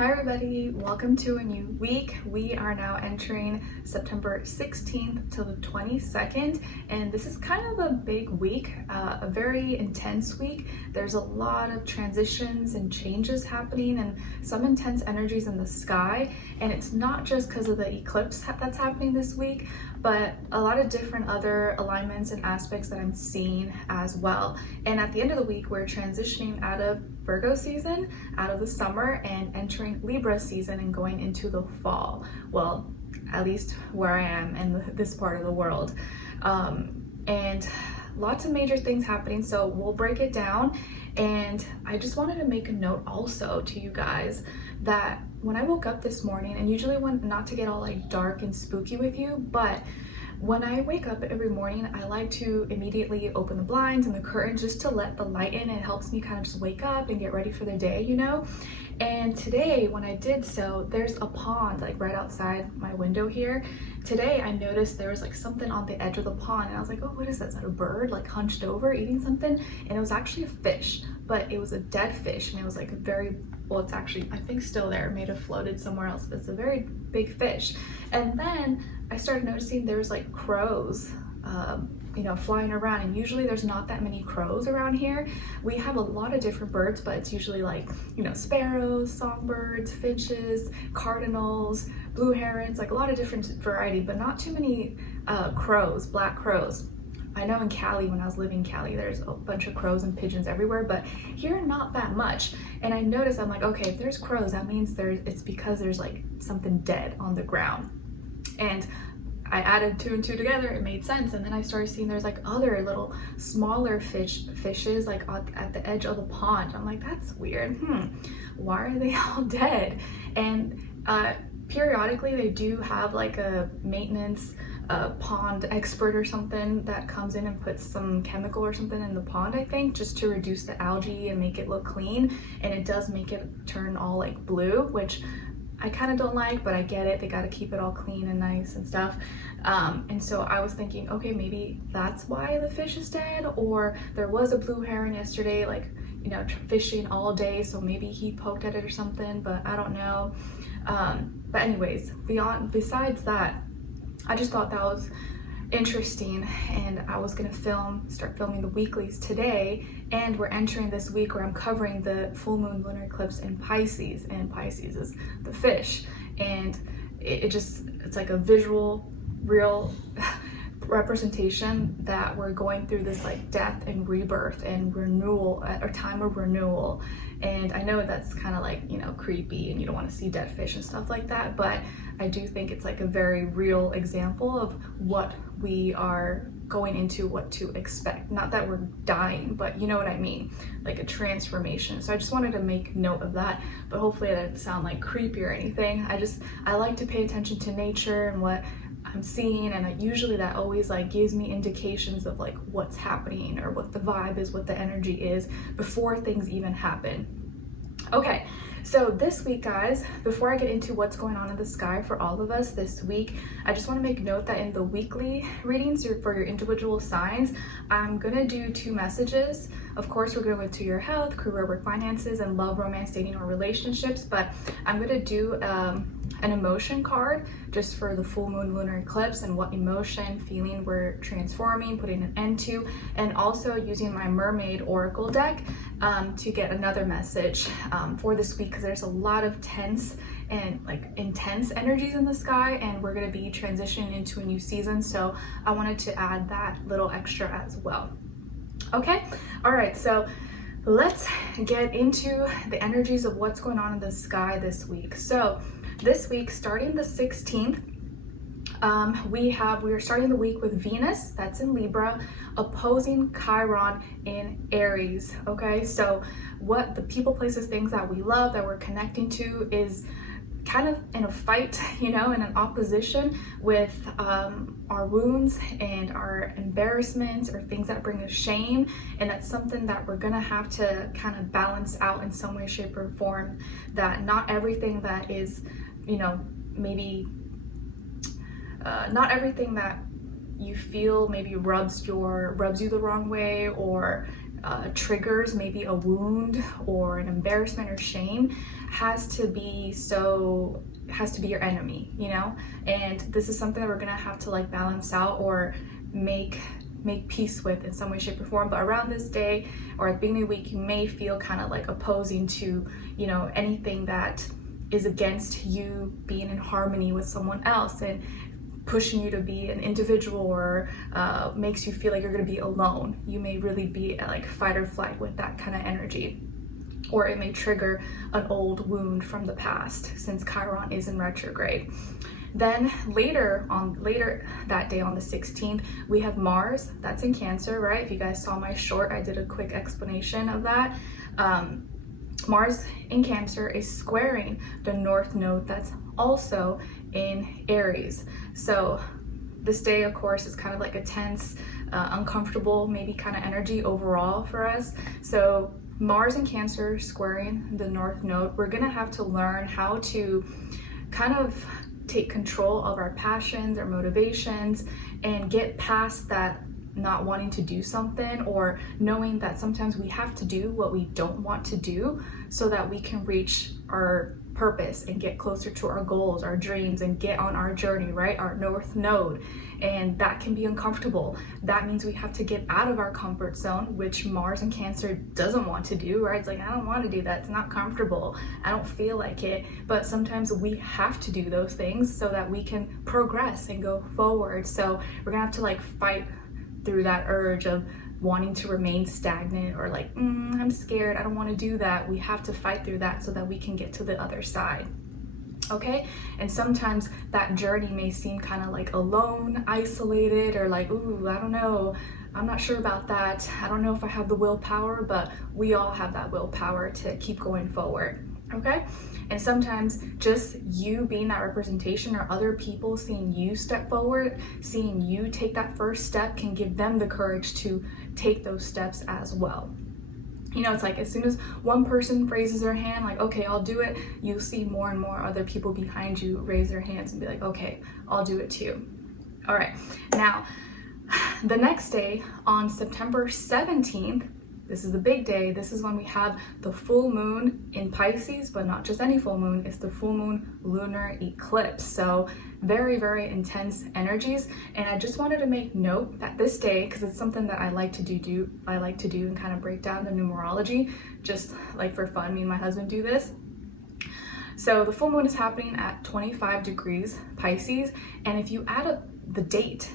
Hi everybody, welcome to a new week. We are now entering September 16th to the 22nd, and this is kind of a big week, a very intense week. There's a lot of transitions and changes happening and some intense energies in the sky, and it's not just because of the eclipse that's happening this week, but a lot of different other alignments and aspects that I'm seeing as well. And at the end of the week, we're transitioning out of Virgo season, out of the summer, and entering Libra season and going into the fall. Well, at least where I am in this part of the world. And lots of major things happening, so we'll break it down. And I just wanted to make a note also to you guys that when I woke up this morning, and usually when, not to get all like dark and spooky with you, but when I wake up every morning, I like to immediately open the blinds and the curtains just to let the light in. It helps me kind of just wake up and get ready for the day, you know? And today when I did so, there's a pond like right outside my window here. Today I noticed there was like something on the edge of the pond, and I was like, oh, what is that? Is that a bird like hunched over eating something? And it was actually a fish, but it was a dead fish, and it was like a very, well, it's actually, I think still there, may have floated somewhere else, but it's a very big fish. And then I started noticing there's like crows, you know, flying around, and usually there's not that many crows around here. We have a lot of different birds, but it's usually like, you know, sparrows, songbirds, finches, cardinals, blue herons, like a lot of different variety, but not too many crows, black crows. I know in Cali, when I was living in Cali, there's a bunch of crows and pigeons everywhere, but here not that much. And I noticed, I'm like, okay, if there's crows, that means it's because there's like something dead on the ground. And I added two and two together, it made sense. And then I started seeing there's like other little smaller fishes like at the edge of the pond. I'm like, that's weird. Why are they all dead? And periodically they do have like a maintenance pond expert or something that comes in and puts some chemical or something in the pond, I think, just to reduce the algae and make it look clean. And it does make it turn all like blue, which I kind of don't like, but I get it. They got to keep it all clean and nice and stuff. And so I was thinking, okay, maybe that's why the fish is dead, or there was a blue heron yesterday, like, you know, fishing all day, so maybe he poked at it or something, but I don't know. But anyways, besides that, I just thought that was interesting, and I was gonna start filming the weeklies today, and we're entering this week where I'm covering the full moon lunar eclipse in Pisces, and Pisces is the fish, and it's like a visual, real representation that we're going through this like death and rebirth and renewal, or time of renewal. And I know that's kind of like, you know, creepy and you don't want to see dead fish and stuff like that, but I do think it's like a very real example of what we are going into, what to expect. Not that we're dying, but you know what I mean, like a transformation. So I just wanted to make note of that, but hopefully it didn't sound like creepy or anything. I like to pay attention to nature and what I'm seeing, and usually that always like gives me indications of like what's happening or what the vibe is, what the energy is before things even happen. Okay, so this week, guys, before I get into what's going on in the sky for all of us this week, I just want to make note that in the weekly readings for your individual signs, I'm gonna do two messages. Of course, we're going to go into your health, career, work, finances, and love, romance, dating, or relationships, but I'm gonna do an emotion card just for the full moon lunar eclipse and what emotion, feeling we're transforming, putting an end to, and also using my mermaid oracle deck to get another message for this week, because there's a lot of tense and like intense energies in the sky, and we're going to be transitioning into a new season, so I wanted to add that little extra as well. Okay, all right, so let's get into the energies of what's going on in the sky this week. So this week, starting the 16th, we are starting the week with Venus, that's in Libra, opposing Chiron in Aries. Okay, so what the people, places, things that we love, that we're connecting to, is kind of in a fight, you know, in an opposition with our wounds and our embarrassments or things that bring us shame. And that's something that we're gonna have to kind of balance out in some way, shape, or form. That not everything that is, you know, maybe not everything that you feel maybe rubs you the wrong way, or triggers, maybe a wound or an embarrassment or shame, has to be your enemy, you know? And this is something that we're gonna have to like balance out or make peace with in some way, shape, or form. But around this day or at the beginning of the week, you may feel kind of like opposing to, you know, anything that is against you being in harmony with someone else and pushing you to be an individual, or makes you feel like you're going to be alone. You may really be at like fight or flight with that kind of energy, or it may trigger an old wound from the past since Chiron is in retrograde. Then later that day on the 16th, we have Mars, that's in Cancer, right? If you guys saw my short, I did a quick explanation of that. Mars in Cancer is squaring the North Node that's also in Aries. So this day, of course, is kind of like a tense, uncomfortable, maybe kind of energy overall for us. So Mars in Cancer squaring the North Node, we're gonna have to learn how to kind of take control of our passions, our motivations, and get past that not wanting to do something, or knowing that sometimes we have to do what we don't want to do so that we can reach our purpose and get closer to our goals, our dreams, and get on our journey, right? Our North Node. And that can be uncomfortable. That means we have to get out of our comfort zone, which Mars in Cancer doesn't want to do, right? It's like, I don't want to do that. It's not comfortable. I don't feel like it. But sometimes we have to do those things so that we can progress and go forward. So we're gonna have to like fight through that urge of wanting to remain stagnant, or like, I'm scared, I don't want to do that. We have to fight through that so that we can get to the other side. Okay? And sometimes that journey may seem kind of like alone, isolated, or like, ooh, I don't know, I'm not sure about that. I don't know if I have the willpower, but we all have that willpower to keep going forward. Okay? And sometimes just you being that representation, or other people seeing you step forward, seeing you take that first step, can give them the courage to take those steps as well. You know, it's like as soon as one person raises their hand, like, okay, I'll do it, you'll see more and more other people behind you raise their hands and be like, okay, I'll do it too. All right, now the next day on September 17th, this is the big day. This is when we have the full moon in Pisces, but not just any full moon, it's the full moon lunar eclipse. So very, very intense energies. And I just wanted to make note that this day, because it's something that I like to do and kind of break down the numerology, just like for fun. Me and my husband do this. So the full moon is happening at 25 degrees Pisces. And if you add up the date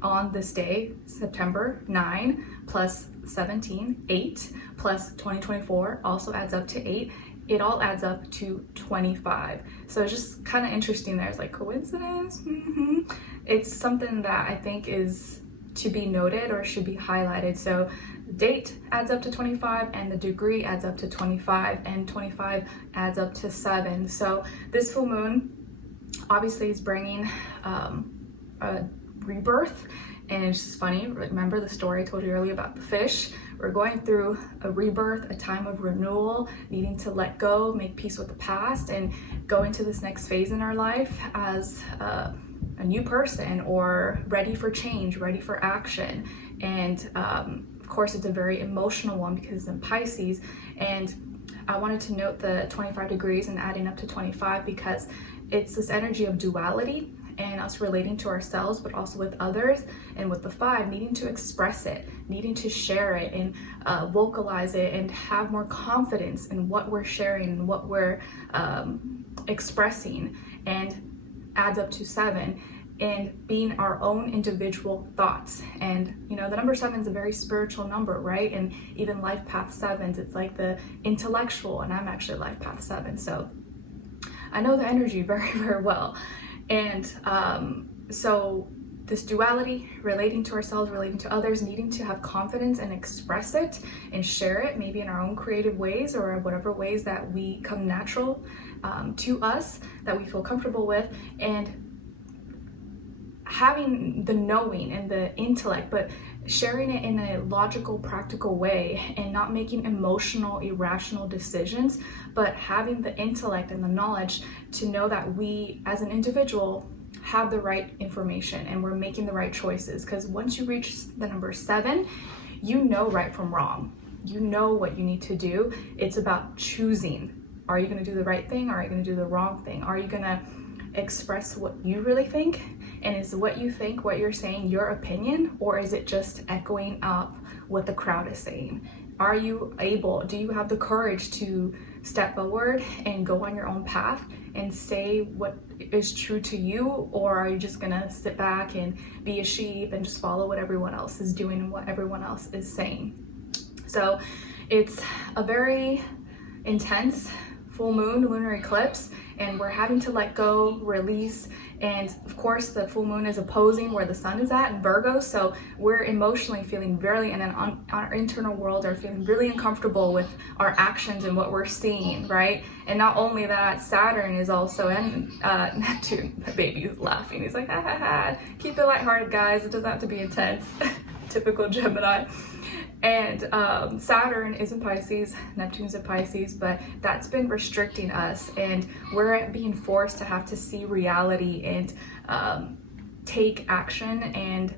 on this day, September 9 plus 17, 8, plus 2024 also adds up to 8. It all adds up to 25. So it's just kind of interesting there. It's like coincidence? It's something that I think is to be noted or should be highlighted. So the date adds up to 25, and the degree adds up to 25, and 25 adds up to 7. So this full moon obviously is bringing a rebirth. And it's just funny, remember the story I told you earlier about the fish? We're going through a rebirth, a time of renewal, needing to let go, make peace with the past, and go into this next phase in our life as a new person, or ready for change, ready for action. And of course, it's a very emotional one because it's in Pisces. And I wanted to note the 25 degrees and adding up to 25 because it's this energy of duality, and us relating to ourselves, but also with others. And with the 5, needing to express it, needing to share it, and vocalize it, and have more confidence in what we're sharing and what we're expressing, and adds up to 7. And being our own individual thoughts. And you know, the number 7 is a very spiritual number, right? And even life path 7s, it's like the intellectual, and I'm actually life path 7, so I know the energy very, very well. And so this duality, relating to ourselves, relating to others, needing to have confidence and express it and share it, maybe in our own creative ways, or whatever ways that we come natural to us, that we feel comfortable with, and having the knowing and the intellect, but sharing it in a logical, practical way, and not making emotional, irrational decisions, but having the intellect and the knowledge to know that we as an individual have the right information and we're making the right choices. Because once you reach the number 7, you know right from wrong. You know what you need to do. It's about choosing. Are you going to do the right thing? Or are you going to do the wrong thing? Are you going to express what you really think? And is what you think, what you're saying, your opinion? Or is it just echoing up what the crowd is saying? Are you able, do you have the courage to step forward and go on your own path and say what is true to you? Or are you just gonna sit back and be a sheep and just follow what everyone else is doing and what everyone else is saying? So it's a very intense full moon, lunar eclipse, and we're having to let go, release, and of course the full moon is opposing where the sun is at in Virgo, so we're emotionally feeling really, and our internal world are feeling really uncomfortable with our actions and what we're seeing, right? And not only that, Saturn is also in Neptune. The baby is laughing. He's like, ha ha ha, keep it lighthearted, guys. It doesn't have to be intense. Typical Gemini. And Saturn is in Pisces, Neptune's in Pisces, but that's been restricting us, and we're being forced to have to see reality and take action and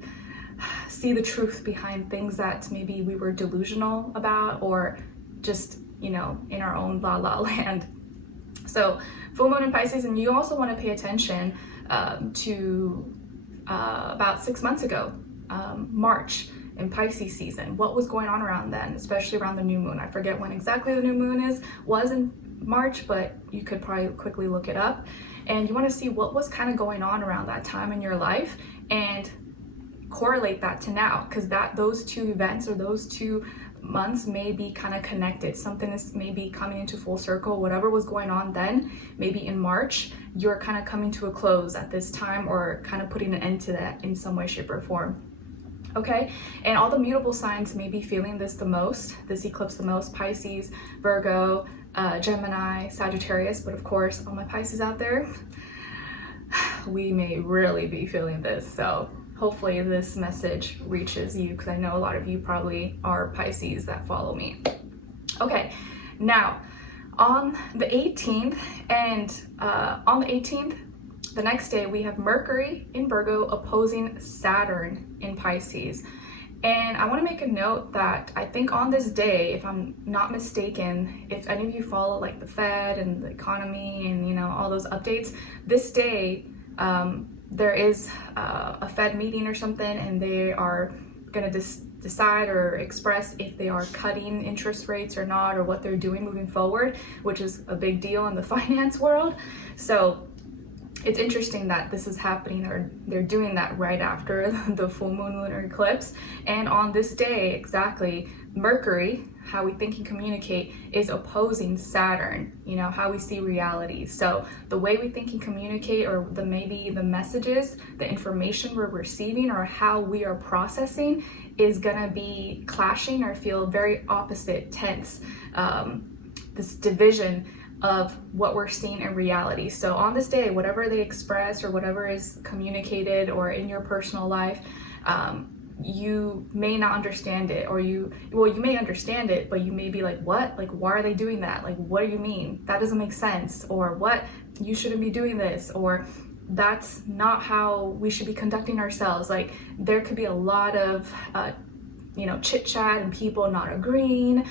see the truth behind things that maybe we were delusional about, or just, you know, in our own la la land. So full moon in Pisces, and you also want to pay attention to about 6 months ago, March, in Pisces season. What was going on around then, especially around the new moon? I forget when exactly the new moon was in March, but you could probably quickly look it up. And you want to see what was kind of going on around that time in your life and correlate that to now, because those two events or those 2 months may be kind of connected. Something is maybe coming into full circle. Whatever was going on then, maybe in March, you're kind of coming to a close at this time, or kind of putting an end to that in some way, shape, or form. Okay, and all the mutable signs may be feeling this eclipse the most: Pisces, Virgo, Gemini, Sagittarius. But of course, all my Pisces out there, we may really be feeling this. So hopefully this message reaches you, because I know a lot of you probably are Pisces that follow me. Okay, now on the 18th, the next day, we have Mercury in Virgo opposing Saturn in Pisces. And I want to make a note that I think on this day, if I'm not mistaken, if any of you follow like the Fed and the economy and, you know, all those updates, this day there is a Fed meeting or something, and they are going to decide or express if they are cutting interest rates or not, or what they're doing moving forward, which is a big deal in the finance world. So it's interesting that this is happening, or they're doing that right after the full moon lunar eclipse. And on this day, exactly, Mercury, how we think and communicate, is opposing Saturn, you know, how we see reality. So the way we think and communicate, or maybe the messages, the information we're receiving, or how we are processing, is gonna be clashing or feel very opposite, tense, this division of what we're seeing in reality. So on this day, whatever they express or whatever is communicated or in your personal life, you may not understand it, or you may understand it, but you may be like, what? Like, why are they doing that? Like, what do you mean? That doesn't make sense. Or what? You shouldn't be doing this. Or that's not how we should be conducting ourselves. Like, there could be a lot of, chit chat and people not agreeing,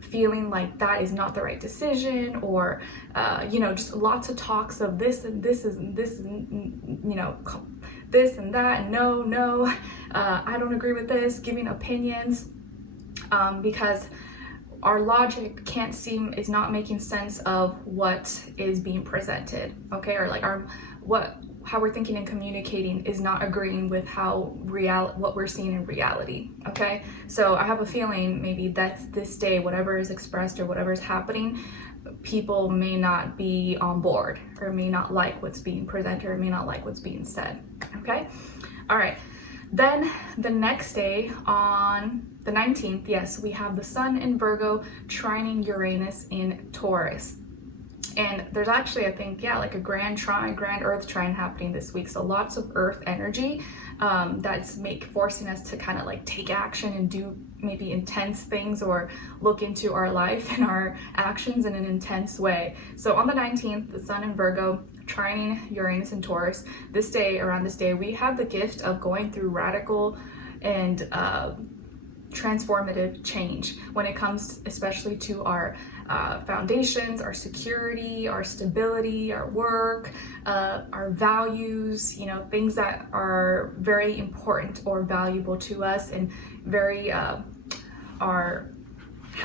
feeling like that is not the right decision, or just lots of talks of this and this and this and this and that, and no, I don't agree with this, giving opinions, because our logic is not making sense of what is being presented, okay? Or like how we're thinking and communicating is not agreeing with what we're seeing in reality, okay? So I have a feeling maybe that this day, whatever is expressed or whatever is happening, people may not be on board, or may not like what's being presented, or may not like what's being said, okay? All right, then the next day, on the 19th, yes, we have the Sun in Virgo trining Uranus in Taurus. And there's actually, I think, like a grand Earth trine happening this week. So lots of Earth energy that's forcing us to kind of like take action and do maybe intense things, or look into our life and our actions in an intense way. So on the 19th, the Sun in Virgo trining Uranus in Taurus. Around this day, we have the gift of going through radical and transformative change when it comes especially to our foundations, our security, our stability, our work, our values, you know, things that are very important or valuable to us, and very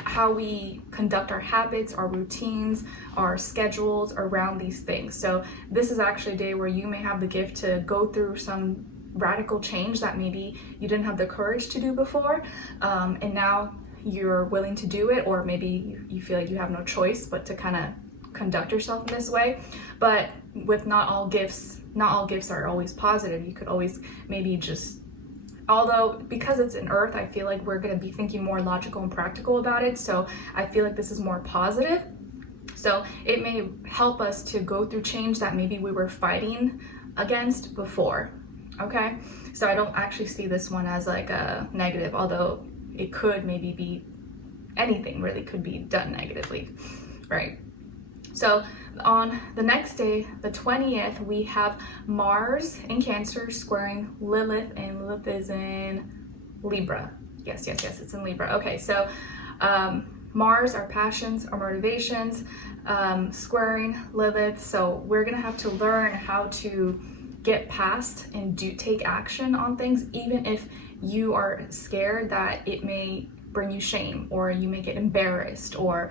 how we conduct our habits, our routines, our schedules around these things. So this is actually a day where you may have the gift to go through some radical change that maybe you didn't have the courage to do before, and now you're willing to do it, or maybe you feel like you have no choice but to kind of conduct yourself in this way. But with not all gifts are always positive. You could always maybe just, although because it's an earth, I feel like we're going to be thinking more logical and practical about it. So I feel like this is more positive. So it may help us to go through change that maybe we were fighting against before. Okay, so I don't actually see this one as like a negative, although it could maybe be anything really could be done negatively, right? So on the next day, the 20th, we have Mars in Cancer squaring Lilith, and Lilith is in Libra. Yes, it's in Libra. Okay, so Mars, our passions, our motivations, squaring Lilith. So we're gonna have to learn how to get past and take action on things, even if you are scared that it may bring you shame, or you may get embarrassed, or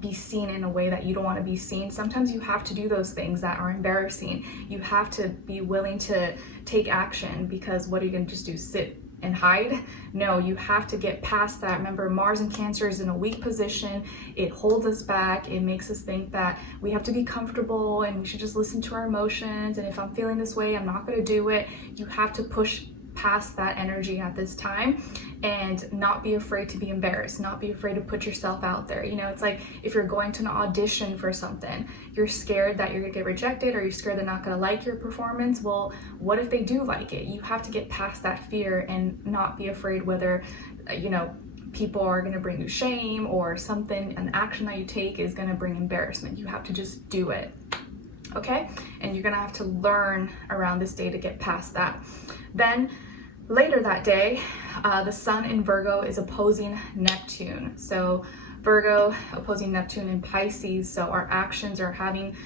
be seen in a way that you don't want to be seen. Sometimes you have to do those things that are embarrassing. You have to be willing to take action, because what are you going to just do, sit and hide? No, you have to get past that. Remember, Mars in Cancer is in a weak position. It holds us back. It makes us think that we have to be comfortable and we should just listen to our emotions, and if I'm feeling this way, I'm not going to do it. You have to push past that energy at this time and not be afraid to be embarrassed, not be afraid to put yourself out there. You know, it's like if you're going to an audition for something, you're scared that you're gonna get rejected, or you're scared they're not gonna like your performance. Well, what if they do like it? You have to get past that fear and not be afraid whether, you know, people are gonna bring you shame, or something, an action that you take is gonna bring embarrassment. You have to just do it. Okay? And you're gonna have to learn around this day to get past that. Then later that day, the sun in Virgo is opposing Neptune. So Virgo opposing Neptune in Pisces. So our actions are having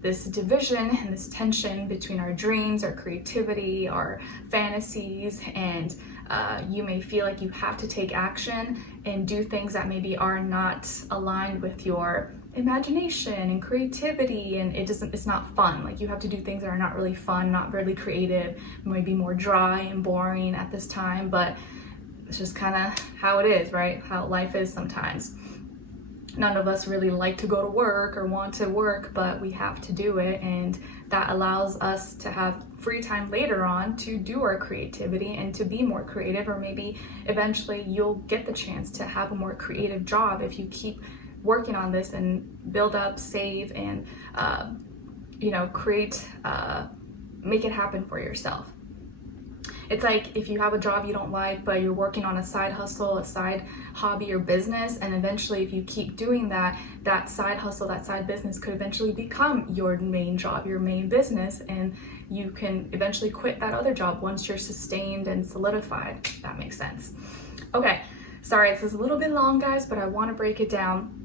this division and this tension between our dreams, our creativity, our fantasies, and you may feel like you have to take action and do things that maybe are not aligned with your imagination and creativity, and it's not fun. Like, you have to do things that are not really fun, not really creative, maybe more dry and boring at this time, but it's just kind of how it is, right? How life is sometimes. None of us really like to go to work or want to work, but we have to do it, and that allows us to have free time later on to do our creativity and to be more creative, or maybe eventually you'll get the chance to have a more creative job if you keep working on this and build up, save, and create, make it happen for yourself. It's like if you have a job you don't like, but you're working on a side hustle, a side hobby or business, and eventually if you keep doing that, that side hustle, that side business could eventually become your main job, your main business, and you can eventually quit that other job once you're sustained and solidified, if that makes sense. Okay, sorry, this is a little bit long, guys, but I want to break it down.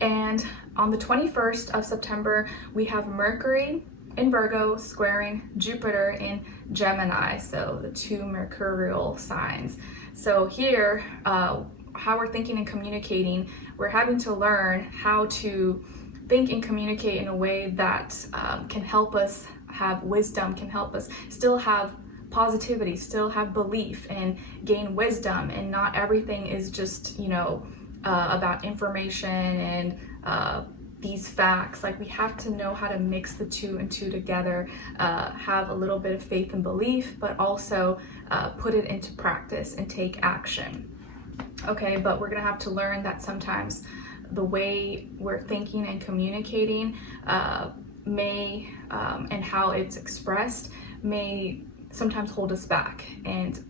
And on the 21st of September, we have Mercury in Virgo squaring Jupiter in Gemini, so the two mercurial signs. So here, how we're thinking and communicating, we're having to learn how to think and communicate in a way that can help us have wisdom, can help us still have positivity, still have belief, and gain wisdom, and not everything is just, about information and these facts. Like, we have to know how to mix the two and two together, have a little bit of faith and belief, but also put it into practice and take action. Okay, but we're gonna have to learn that sometimes the way we're thinking and communicating may and how it's expressed may sometimes hold us back, and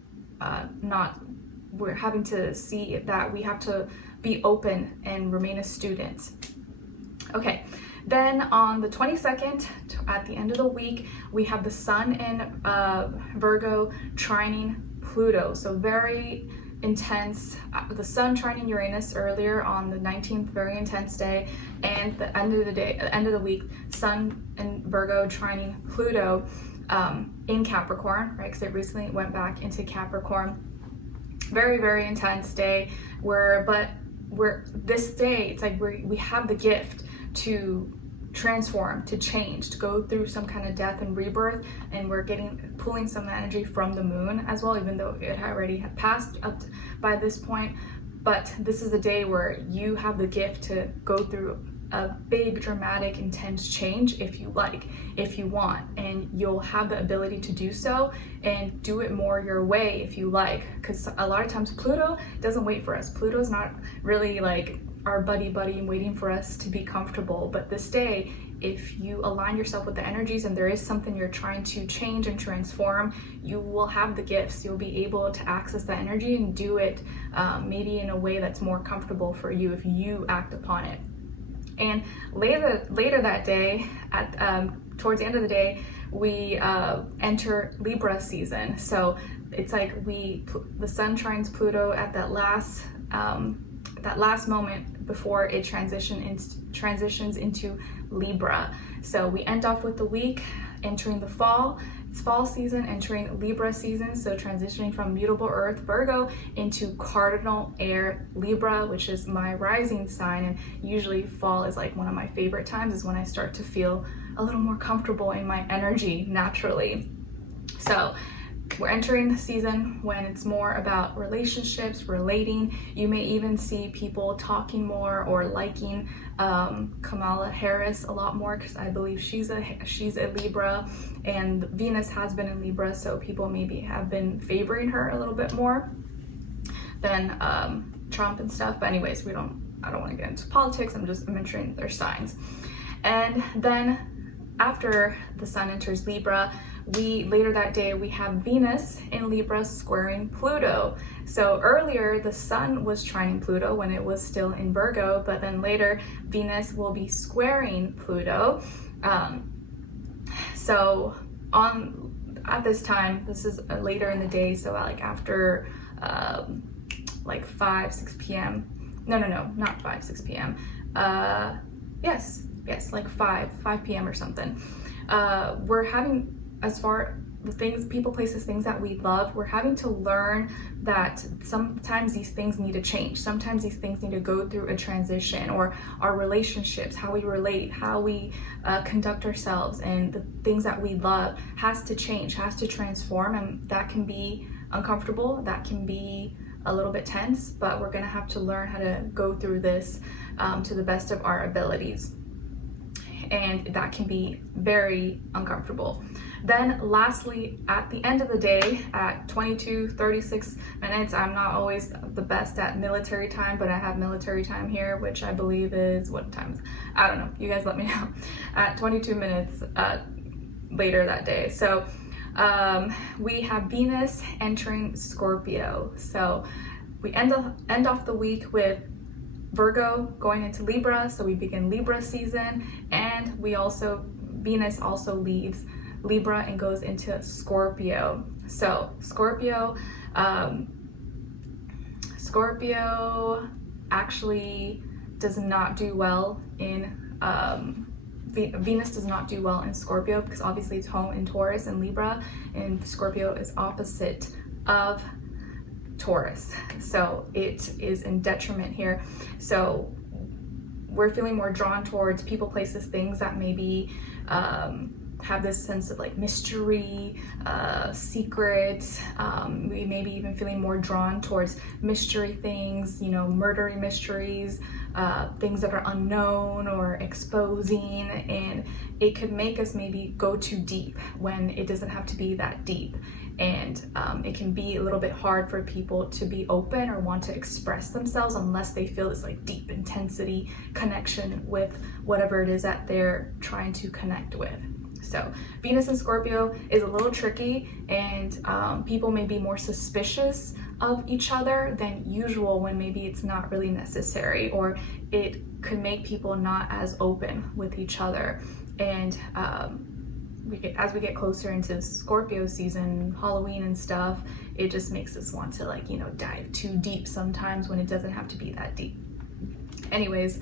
we're having to see that we have to be open and remain a student. Okay, then on the 22nd, at the end of the week, we have the sun in Virgo trining Pluto. So very intense. The sun trining Uranus earlier on the 19th, very intense day, and the end of the day, end of the week, Sun and Virgo trining Pluto in Capricorn, right? Because it recently went back into Capricorn. Very, very intense day. This day, it's like we have the gift to transform, to change, to go through some kind of death and rebirth, and we're pulling some energy from the moon as well, even though it already had passed up by this point. But this is a day where you have the gift to go through a big, dramatic, intense change if you like, if you want, and you'll have the ability to do so and do it more your way if you like, because a lot of times Pluto doesn't wait for us. Pluto's not really like our buddy waiting for us to be comfortable. But this day, if you align yourself with the energies and there is something you're trying to change and transform, you will have the gifts. You'll be able to access the energy and do it maybe in a way that's more comfortable for you if you act upon it. And later that day, towards the end of the day, we enter Libra season. So it's like the sun trines Pluto at that last moment before it transitions into Libra. So we end off with the week entering the fall. It's fall season, entering Libra season. So transitioning from mutable earth Virgo into cardinal air Libra, which is my rising sign. And usually fall is like one of my favorite times, is when I start to feel a little more comfortable in my energy naturally. So we're entering the season when it's more about relationships, relating. You may even see people talking more or liking Kamala Harris a lot more, because I believe she's a Libra, and Venus has been in Libra, so people maybe have been favoring her a little bit more than Trump and stuff. But anyways, I don't want to get into politics. I'm just mentioning their signs. And then after the sun enters Libra, later that day, we have Venus in Libra squaring Pluto. So earlier, the sun was trining Pluto when it was still in Virgo, but then later, Venus will be squaring Pluto. So at this time, this is later in the day, so like after like 5-6 p.m. No, not 5-6 p.m. Yes, like 5 p.m. or something. We're having, as far the things, people, places, things that we love, we're having to learn that sometimes these things need to change. Sometimes these things need to go through a transition, or our relationships, how we relate, how we conduct ourselves, and the things that we love has to change, has to transform, and that can be uncomfortable, that can be a little bit tense, but we're gonna have to learn how to go through this to the best of our abilities. And that can be very uncomfortable. Then lastly, at the end of the day, at 22:36 minutes, I'm not always the best at military time, but I have military time here, which I believe is, what time? I don't know, you guys let me know. At 22 minutes later that day. So we have Venus entering Scorpio. So we end off the week with Virgo going into Libra, so we begin Libra season, and Venus also leaves Libra and goes into Scorpio. So Scorpio actually does not do well in Venus does not do well in Scorpio, because obviously it's home in Taurus and Libra, and Scorpio is opposite of Taurus, so it is in detriment here. So we're feeling more drawn towards people, places, things that maybe have this sense of like mystery, secrets. We may be even feeling more drawn towards mystery things, murdery mysteries, things that are unknown or exposing, and it could make us maybe go too deep when it doesn't have to be that deep. And it can be a little bit hard for people to be open or want to express themselves unless they feel this like deep intensity connection with whatever it is that they're trying to connect with. So Venus in Scorpio is a little tricky, and people may be more suspicious of each other than usual when maybe it's not really necessary, or it could make people not as open with each other. And as we get closer into Scorpio season, Halloween and stuff, it just makes us want to, like, you know, dive too deep sometimes when it doesn't have to be that deep. Anyways,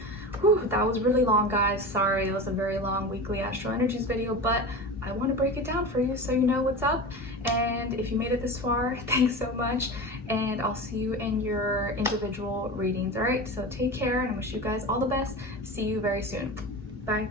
that was really long, guys. Sorry, it was a very long weekly Astro Energies video, but I want to break it down for you so you know what's up. And if you made it this far, thanks so much. And I'll see you in your individual readings. All right, so take care and I wish you guys all the best. See you very soon. Bye.